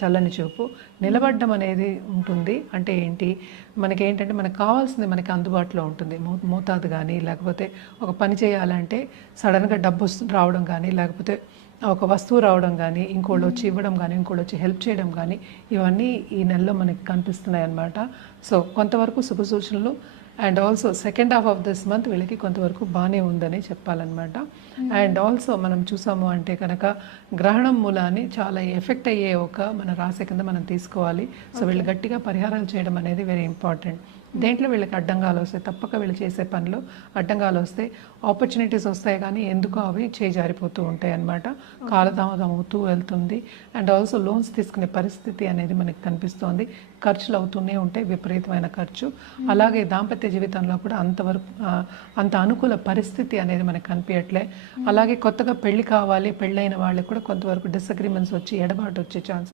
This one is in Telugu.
చల్లని చూపు. నిలబడడం అనేది ఉంటుంది. అంటే ఏంటి, మనకేంటంటే మనకు కావాల్సింది మనకి అందుబాటులో ఉంటుంది. మోతాదు కానీ, లేకపోతే ఒక పని చేయాలంటే సడన్గా డబ్బు రావడం కానీ, లేకపోతే ఒక వస్తువు రావడం కానీ, ఇంకోళ్ళు వచ్చి ఇవ్వడం కానీ, ఇంకోళ్ళు వచ్చి హెల్ప్ చేయడం కానీ, ఇవన్నీ ఈ నెలలో మనకి కనిపిస్తున్నాయి అన్నమాట. సో కొంతవరకు శుభ సూచనలు. And also second half of this month వీళ్ళకి కొంతవరకు బాగానే ఉందని చెప్పాలన్నమాట. అండ్ ఆల్సో మనం చూసాము అంటే కనుక గ్రహణం మూలాన్ని చాలా ఎఫెక్ట్ అయ్యే ఒక మన రాశి కింద మనం తీసుకోవాలి. సో వీళ్ళు గట్టిగా పరిహారాలు చేయడం అనేది వెరీ ఇంపార్టెంట్. దేంట్లో వీళ్ళకి అడ్డంగాలు వస్తాయి, తప్పక వీళ్ళు చేసే పనిలో అడ్డంగాలు వస్తాయి. ఆపర్చునిటీస్ వస్తాయి కానీ ఎందుకో అవి చేజారిపోతూ ఉంటాయి అన్నమాట. కాలతామదం అవుతూ వెళ్తుంది. అండ్ ఆల్సో లోన్స్ తీసుకునే పరిస్థితి అనేది మనకి కనిపిస్తోంది. ఖర్చులు అవుతూనే ఉంటాయి, విపరీతమైన ఖర్చు. అలాగే దాంపత్య జీవితంలో కూడా అంత అనుకూల పరిస్థితి అనేది మనకు కనిపించట్లే. అలాగే కొత్తగా పెళ్లి కావాలి, పెళ్ళైన వాళ్ళకి కూడా కొంతవరకు డిసగ్రిమెంట్స్ వచ్చి ఎడబాటు వచ్చే ఛాన్స్